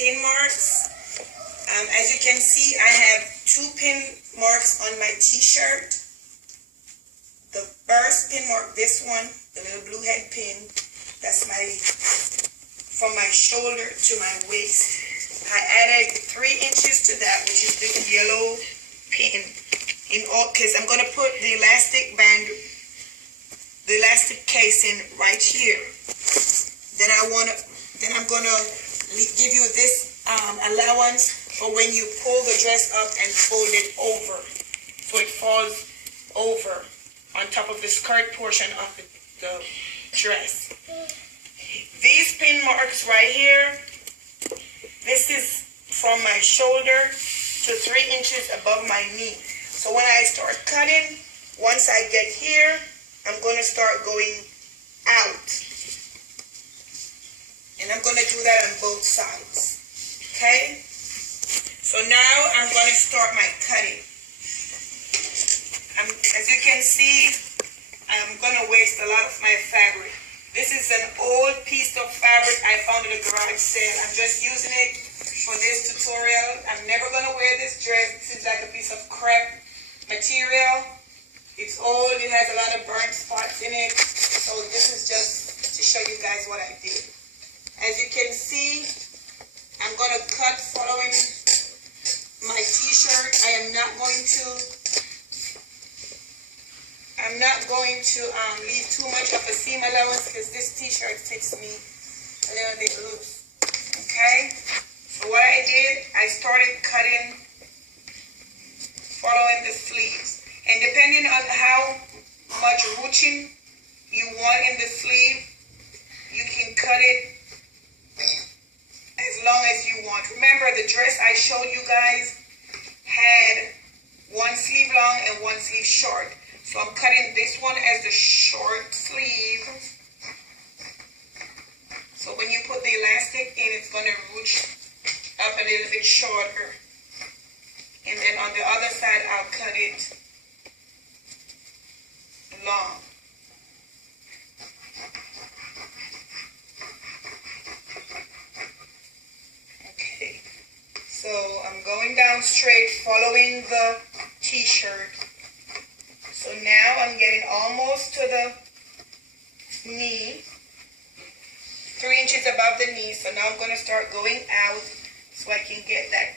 pin marks. As you can see, I have 2 pin marks on my t-shirt. The first pin mark, this one, the little blue head pin, that's from my shoulder to my waist. I added 3 inches to that, which is the yellow pin, because I'm going to put the elastic band, the elastic casing right here. Then I'm going to give you this allowance for when you pull the dress up and fold it over, so it falls over on top of the skirt portion of the dress. These pin marks right here, this is from my shoulder to 3 inches above my knee. So when I start cutting, once I get here, I'm going to start going out. And I'm going to do that on both sides. Okay? So now I'm going to start my cutting. As you can see, I'm going to waste a lot of my fabric. This is an old piece of fabric I found at a garage sale. I'm just using it for this tutorial. I'm never going to wear this dress. This is like a piece of crepe material. It's old. It has a lot of burnt spots in it. So this is just to show you guys what I did. As you can see, I'm going to cut following my t-shirt. I'm not going to leave too much of a seam allowance because this t-shirt fits me a little bit loose. Okay? So what I did, I started cutting following the sleeves. And depending on how much ruching you want in the sleeve, you can cut it as long as you want. Remember, the dress I showed you guys had 1 sleeve long and 1 sleeve short. So I'm cutting this one as the short sleeve. So when you put the elastic in, it's going to ruch up a little bit shorter. And then on the other side, I'll cut it long. Okay. So I'm going down straight, following the t-shirt. So now I'm getting almost to the knee, 3 inches above the knee. So now I'm going to start going out so I can get that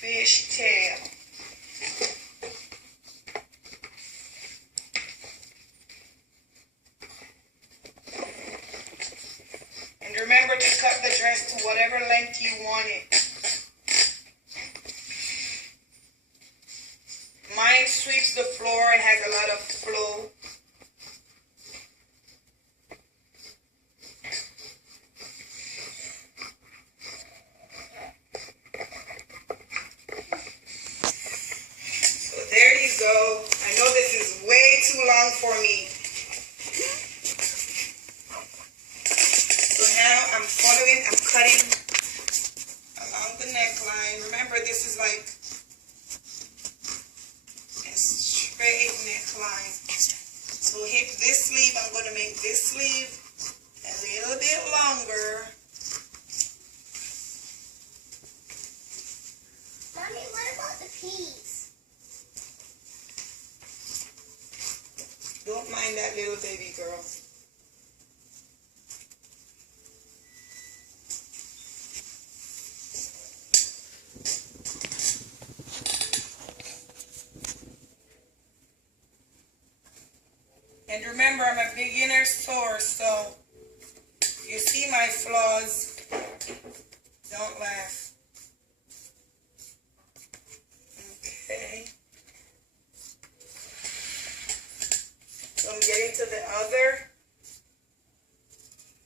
fish tail. And remember to cut the dress to whatever length you want it. Mine sweeps the floor and has a lot of flow. So there you go. I know this is way too long for me. So now I'm cutting along the neckline. Remember, this is like straight neckline. So hip this sleeve, I'm going to make this sleeve a little bit longer. Mommy, what about the peas? Don't mind that little baby girl. And remember, I'm a beginner sewer, so if you see my flaws, don't laugh. Okay. So I'm getting to the other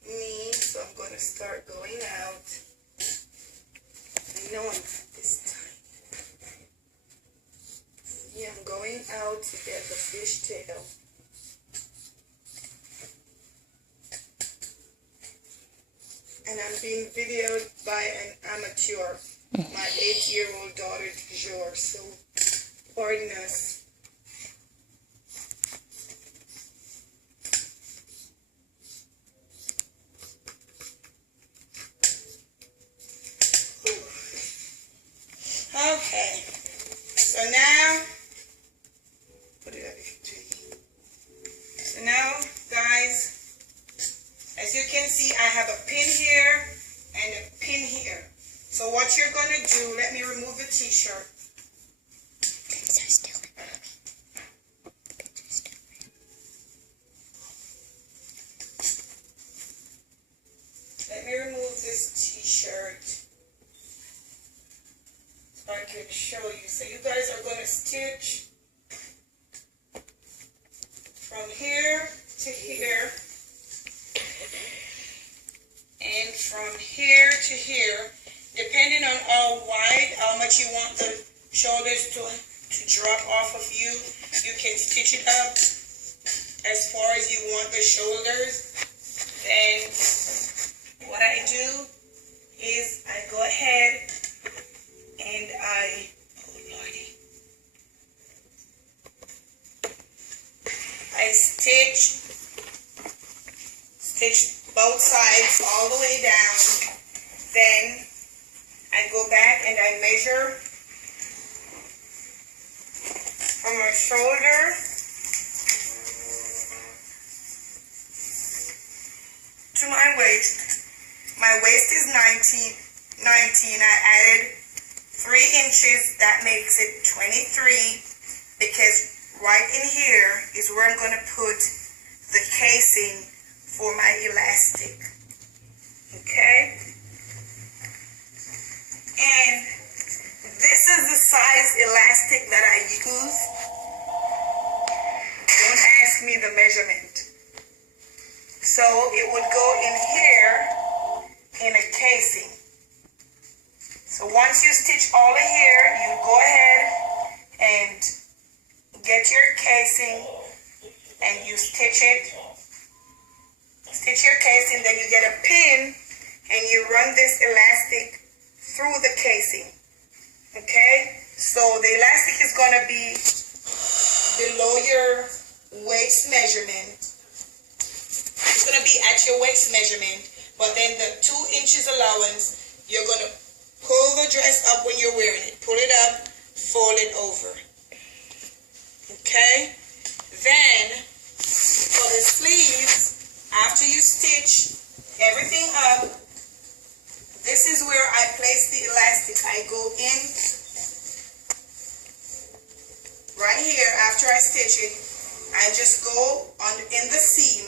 knee, so I'm going to start going out. I know I'm at this time. Yeah, I'm going out to get the fishtail. And I'm being videoed by an amateur, my 8-year-old daughter, George, so pardon us. what you're going to do, let me remove the t-shirt. Let me remove this t-shirt so I can show you. So you guys are going to stitch from here to here and from here to here, depending on how wide, how much you want the shoulders to drop off of you. You can stitch it up as far as you want the shoulders. Then what I do is I go ahead and I stitch both sides all the way down. Then I go back and I measure from my shoulder to my waist. My waist is 19. I added 3 inches. That makes it 23, because right in here is where I'm going to put the casing for my elastic. Okay? And this is the size elastic that I use. Don't ask me the measurement. So it would go in here in a casing. So once you stitch all of here, you go ahead and get your casing and you stitch it. Stitch your casing, then you get a pin and you run this elastic through the casing. Okay? So the elastic is going to be below your waist measurement. It's going to be at your waist measurement, but then the 2 inches allowance, you're going to pull the dress up when you're wearing it. Pull it up, fold it over. Okay? Then, for the sleeves, after you stitch everything up, this is where I place the elastic. I go in right here after I stitch it. I just go in the seam,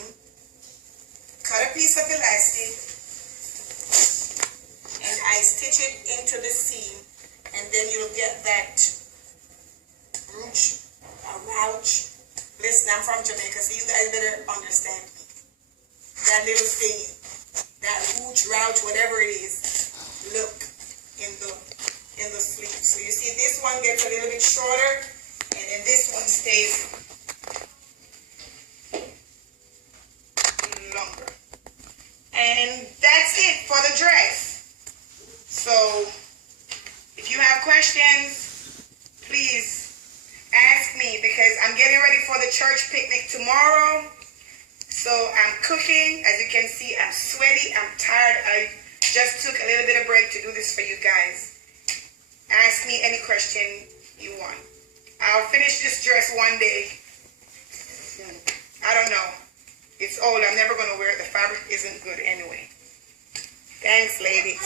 cut a piece of elastic, and I stitch it into the seam, and then you'll get that ruche. Listen, I'm from Jamaica, so you guys better understand me. That little thing, that ruche, whatever it is, look in the sleeve. So you see this one gets a little bit shorter, and then this one stays longer. And that's it for the dress. So if you have questions, please ask me, because I'm getting ready for the church picnic tomorrow. So I'm cooking. As you can see, I'm sweaty. I'm tired. I just took a little bit of break to do this for you guys. Ask me any question you want. I'll finish this dress one day. I don't know. It's old. I'm never going to wear it. The fabric isn't good anyway. Thanks, lady.